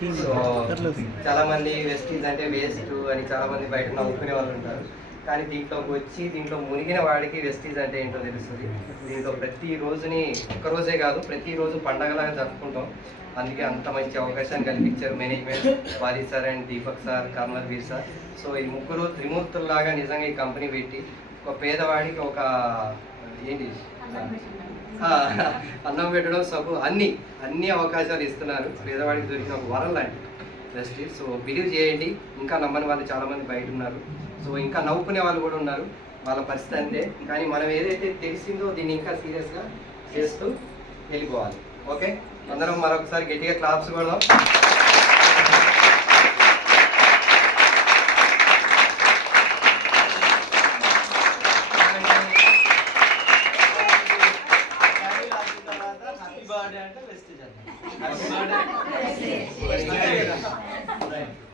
So చాలా మంది Vestige అంటే వేస్ట్ అని చాలా మంది బయట నవ్వుకునే వాళ్ళు ఉంటారు. కానీ దీంట్లోకి వచ్చి దీంట్లో మునిగిన వాడికి వెస్టీజ్ అంటే ఏంటో తెలుస్తుంది. దీంట్లో ప్రతి రోజుని ఒక్కరోజే కాదు ప్రతిరోజు పండగలాగా జరుపుకుంటాం. అందుకే అంత మంచి అవకాశాన్ని కల్పించారు మేనేజ్మెంట్, వారి sir and Deepak sir, colonel Veer sir. So ఈ ముగ్గురు త్రిమూర్తుల్లాగా నిజంగా ఈ కంపెనీ పెట్టి ఒక పేదవాడికి ఒక ఏంటి అన్నం పెట్టడం సబ్బు అన్ని అవకాశాలు ఇస్తున్నారు. పేదవాడికి దొరికిన ఒక వరం లాంటి జస్ట్. సో బిలీవ్ చేయండి. ఇంకా నమ్మని వాళ్ళు చాలామంది బయట ఉన్నారు. సో ఇంకా నవ్వుకునే వాళ్ళు కూడా ఉన్నారు. వాళ్ళ పరిస్థితి అంతే. కానీ మనం ఏదైతే తెలిసిందో దీన్ని ఇంకా సీరియస్గా చేస్తూ వెళ్ళిపోవాలి. ఓకే, అందరం మరొకసారి గట్టిగా క్లాప్స్ కూడా.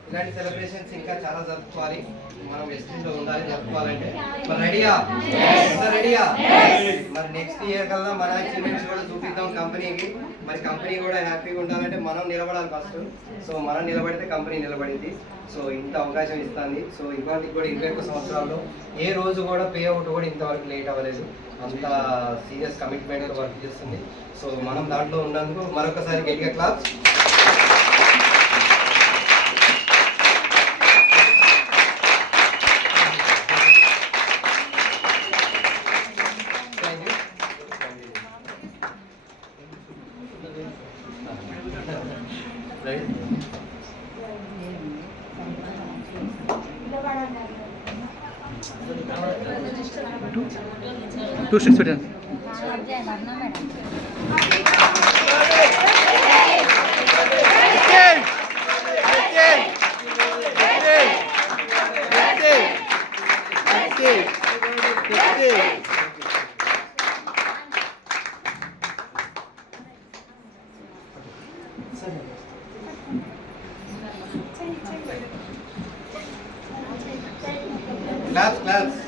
ఇలాంటి సెలబ్రేషన్స్ ఇంకా చాలా జరుపుకోవాలి. మనం వెస్టింగ్లో ఉండాలి జరుపుకోవాలంటే. మరి రెడీయా? మరి నెక్స్ట్ ఇయర్ కల్లా మన అచీవ్మెంట్స్ కూడా చూపిద్దాం కంపెనీకి. మరి కంపెనీ కూడా హ్యాపీగా ఉండాలంటే మనం నిలబడాలి ఫస్ట్. సో మనం నిలబడితే కంపెనీ నిలబడింది. సో ఇంత అవకాశం ఇస్తుంది. సో ఇవాళకి కూడా 21 సంవత్సరాల్లో ఏ రోజు కూడా పే అవుట్ కూడా ఇంతవరకు లేట్ అవ్వలేదు. అంత సీరియస్ కమిట్మెంట్తో వర్క్ చేస్తుంది. సో మనం దాంట్లో ఉన్నందుకు మరొకసారి గట్టిగా క్లాప్స్. Right? 2 6 పెట్టండి. Claps.